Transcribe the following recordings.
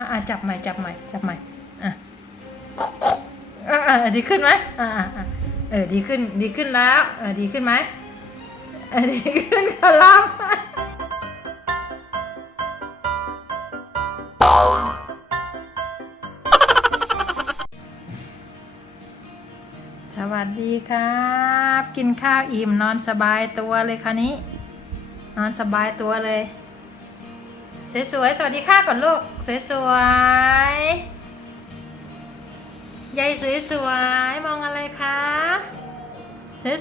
อะจับใหม่จับใหม่จับใหม่อะอะอะดีขึ้นไหมอะอะอะเออดีขึ้นดีขึ้นแล้วเออดีขึ้นไหมเออดีขึ้นครับสวัสดีครับ กินข้าวอิ่มนอนสบายตัวเลยคราวนี้ นอนสบายตัวเลย สวยๆสวัสดีค่ะก่อนลูก สวยๆยายสวยๆมองอะไรคะ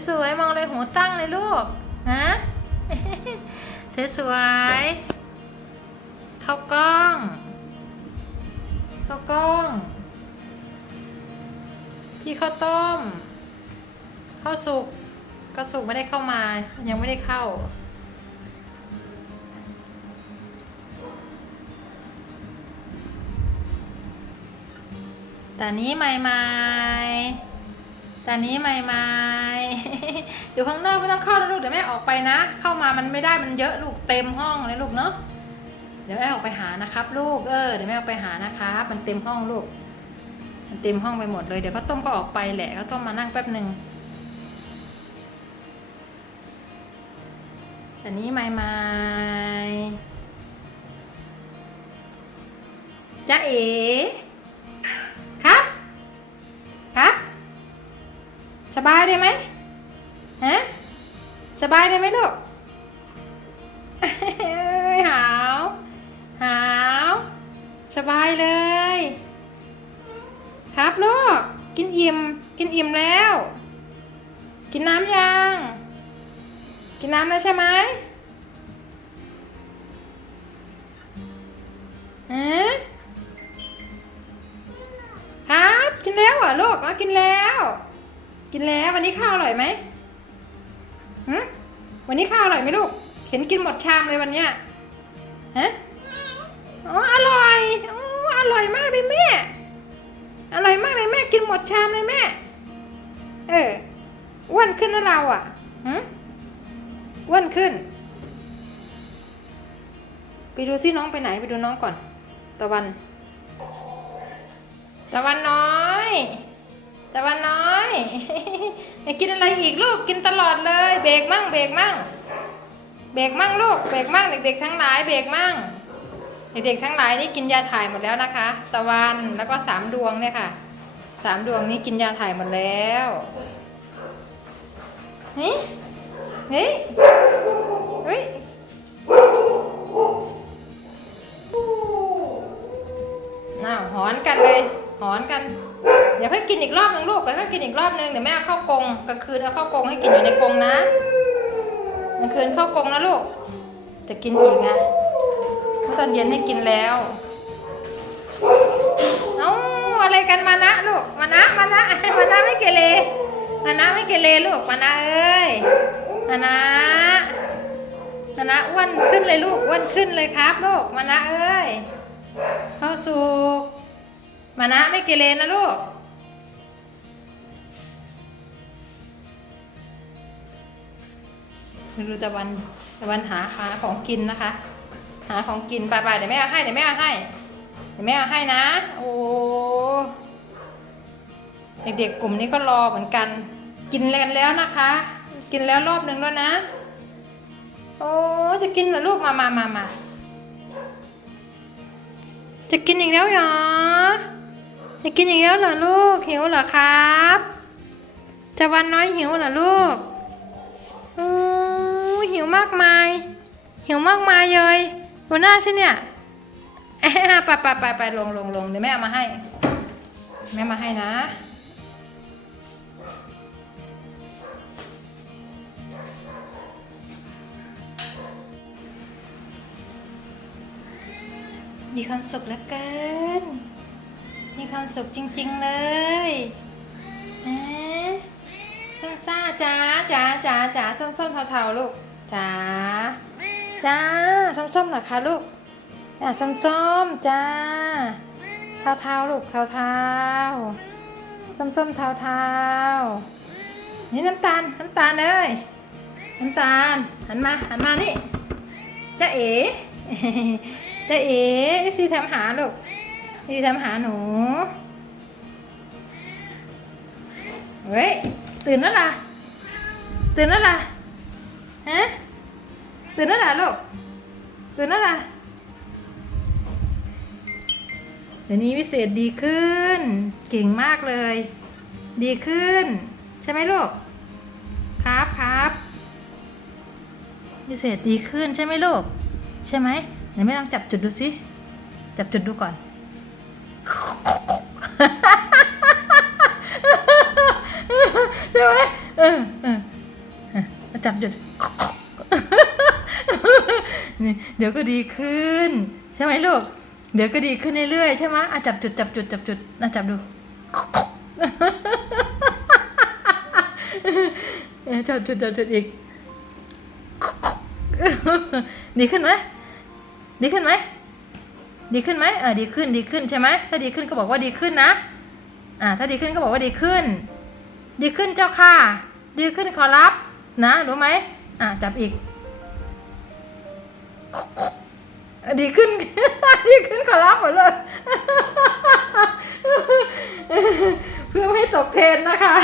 สวยๆมองอะไรหูตั้งเลยลูกฮะสวยๆเข้ากล้อง เข้ากล้อง พี่ข้าวต้มข้าวสุกข้าวสุกไม่ได้เข้ามา ยังไม่ได้เข้า แต่นี้ใหม่ใหม่แต่นี้ใหม่ใหม่อยู่ข้างนอกไม่ต้องเข้านะลูกเดี๋ยวแม่ออกไปนะ เข้ามามันไม่ได้มันเยอะลูกเต็มห้องเลยลูกเนาะเดี๋ยวแม่ออกไปหานะครับ ลูกเออเดี๋ยวแม่ออกไปหานะครับมันเต็มห้องลูก มันเต็มห้องไปหมดเลยเดี๋ยวข้าวต้มก็ออกไปแหละข้าวต้มมานั่งแป๊บหนึ่งแต่นี้ใหม่ใหม่จ้าเอ๋ สบายได้ไหมฮะสบายได้ไหมลูกเอ้ยหาวหาวสบายเลย ครับลูกกินอิ่มกินอิ่มแล้ว กินน้ำยัง กินน้ำแล้วใช่ไหมฮะครับกินแล้วเหรอลูกอ๋อกินแล้ว กินแล้ววันนี้ข้าวอร่อยไหมหืมวันนี้ข้าวอร่อยไหมลูก เห็นกินหมดชามเลยวันเนี้ยฮะอ๋ออร่อยอ๋ออร่อยมากเลยแม่ อร่อยมากเลยแม่กินหมดชามเลยแม่ เอออ้วนขึ้นนะเราอะหืมอ้วนขึ้น ไปดูซิน้องไปไหนไปดูน้องก่อน ตะวัน ตะวันน้อยะวันน้อยอยากกินอะไรอีกลูกกินตลอดเลย เบรกมั่งเบรกมั่งเบรกมั่งลูกเบรกมั่งเด็กๆทั้งหลายเบรกมั่งเด็กๆทั้งหลายนี่กินยาถ่ายหมดแล้วนะคะ ตะวันแล้วก็สามดวงเนี่ยค่ะสามดวงนี้กินยาถ่ายหมดแล้วเฮ้ยเฮ้ยเฮ้ยอ้าหอนกันเลย หอนกัน เดี๋ยวค่อยกินอีกรอบหนึงลูกเดี๋ยวค่อยกินอีกรอบหนึงเดี๋ยวแม่เอาข้ากรงกลางคืนเอาเข้ากรงให้กินอยู่ในกรงนะกลางคืนเข้ากรงนะลูก จะกินอีกนะเมื่อตอนเย็นให้กินแล้วเอาอะไรกันมานะลูกมานะมานะมานะไม่เกเรมานะไม่เกเรลูกมานะเอ้ยมานะมานะอ้วนขึ้นเลยลูกอ้วนขึ้นเลยครับลูกมานะเอ้ยเข้าสุก มานะไม่เกเรนะลูกดูตะวันตะวันหาหาของกินนะคะ หาของกินไปไปเดี๋ยวแม่เอาให้เดี๋ยวแม่เอาให้เดี๋ยวแม่เอาให้นะ โอ้เด็กๆกลุ่มนี้ก็รอเหมือนกัน กินแลนแล้วนะคะ กินแล้วรอบหนึ่งแล้วนะ โอ้จะกินเหรอลูกมามามามาจะกินอีกแล้วเหรอ จะกินอีกแล้วเหรอลูกหิวเหรอครับจะวันน้อยหิวเหรอลูกโอ้หิวมากมาย หิวมากมายเลยหัวหน้าฉันเนี่ยไปไปไปไปลงลงลงเดี๋ยวแม่เอามาให้ แม่มาให้นะมีความสุขเหลือเกิน มีความสุขจริง ๆ เลยฮะส้มซ่าจ้าจ้าจ้าจ้าส้มส้มเทาๆลูกจ้าจ้าส้มๆเหรอคะลูกอะส้มๆจ้าเทาๆลูกเทาๆส้มๆเทาๆนี่น้ำตาลน้ำตาลเลยน้ำตาลหันมาหันมานี่จ้าเอ๋จ้าเอ๋ที่ทำหาลูก พี่ทำหาหนู เฮ้ย ตื่นแล้วล่ะ ตื่นแล้วล่ะ ฮะ ตื่นแล้วล่ะลูก ตื่นแล้วล่ะ เดี๋ยวนี้วิเศษดีขึ้น เก่งมากเลย ดีขึ้น ใช่ไหมลูก ครับครับวิเศษดีขึ้นใช่ไหมลูก ใช่ไหมไหนไม่ลองจับจุดดูสิ จับจุดดูก่อน ใช่ไหมเออเออจับจุดนี่เดี๋ยวก็ดีขึ้น ใช่ไหมลูก เดี๋ยวก็ดีขึ้นเรื่อยๆใช่ไหมอะจับจุดจับจุดจับจุดอะจับดูเออจับจุดจับจุดอีกดีขึ้นไหมดีขึ้นไหม ดีขึ้นไหมเออดีขึ้นดีขึ้นใช่ไหมถ้าดีขึ้นก็บอกว่าดีขึ้นนะอ่าถ้าดีขึ้นก็บอกว่าดีขึ้น ดีขึ้นเจ้าค่ะ ดีขึ้นขอรับนะรู้ไหมอ่าจับอีก ดีขึ้น ดีขึ้นขอรับหมดเลยเพื่อไม่ให้ตกเทรนนะคะ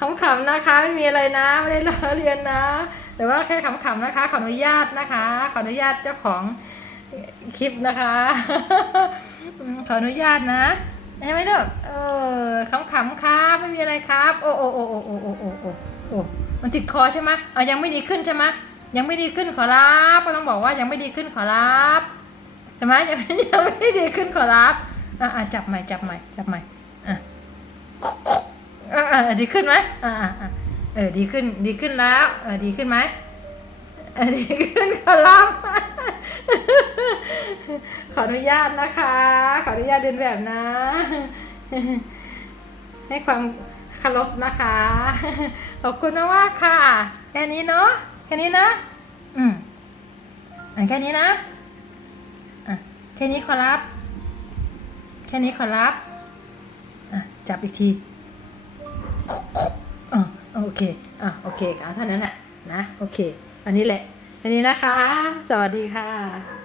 ขำๆนะคะ ไม่มีอะไรนะไม่ได้ล้อเรียนนะ แต่ว่าแค่ขำๆนะคะ ขออนุญาตนะคะ ขออนุญาตเจ้าของ คลิปนะคะ ขออนุญาตนะใช่ไหมเด้อเออขำๆครับไม่มีอะไรครับ โอ้โอ้โอ้โอ้โอ้โอ้โอ้โอ้โอ้มันติดคอใช่ไหมเอายังไม่ดีขึ้นใช่ไหมยังไม่ดีขึ้นขอรับก็ต้องบอกว่ายังไม่ดีขึ้นขอรับใช่ไหมยังไม่ยังไม่ดีขึ้นขอรับอะอะจับใหม่จับใหม่จับใหม่อะอะอะดีขึ้นไหมอะอะอะเออดีขึ้นดีขึ้นแล้วเออดีขึ้นไหมเออดีขึ้นขอรับ ขออนุญาตนะคะ ขออนุญาตเดินแบบนะ ให้ความเคารพนะคะ ขอบคุณมากๆค่ะ แค่นี้เนาะ แค่นี้นะ อืมอะแค่นี้นะอะแค่นี้ขอรับ แค่นี้ขอรับอะจับอีกทีอ๋อโอเค อะ โอเคค่ะเท่านั้นแหละนะ โอเค อันนี้แหละ อันนี้นะคะ สวัสดีค่ะ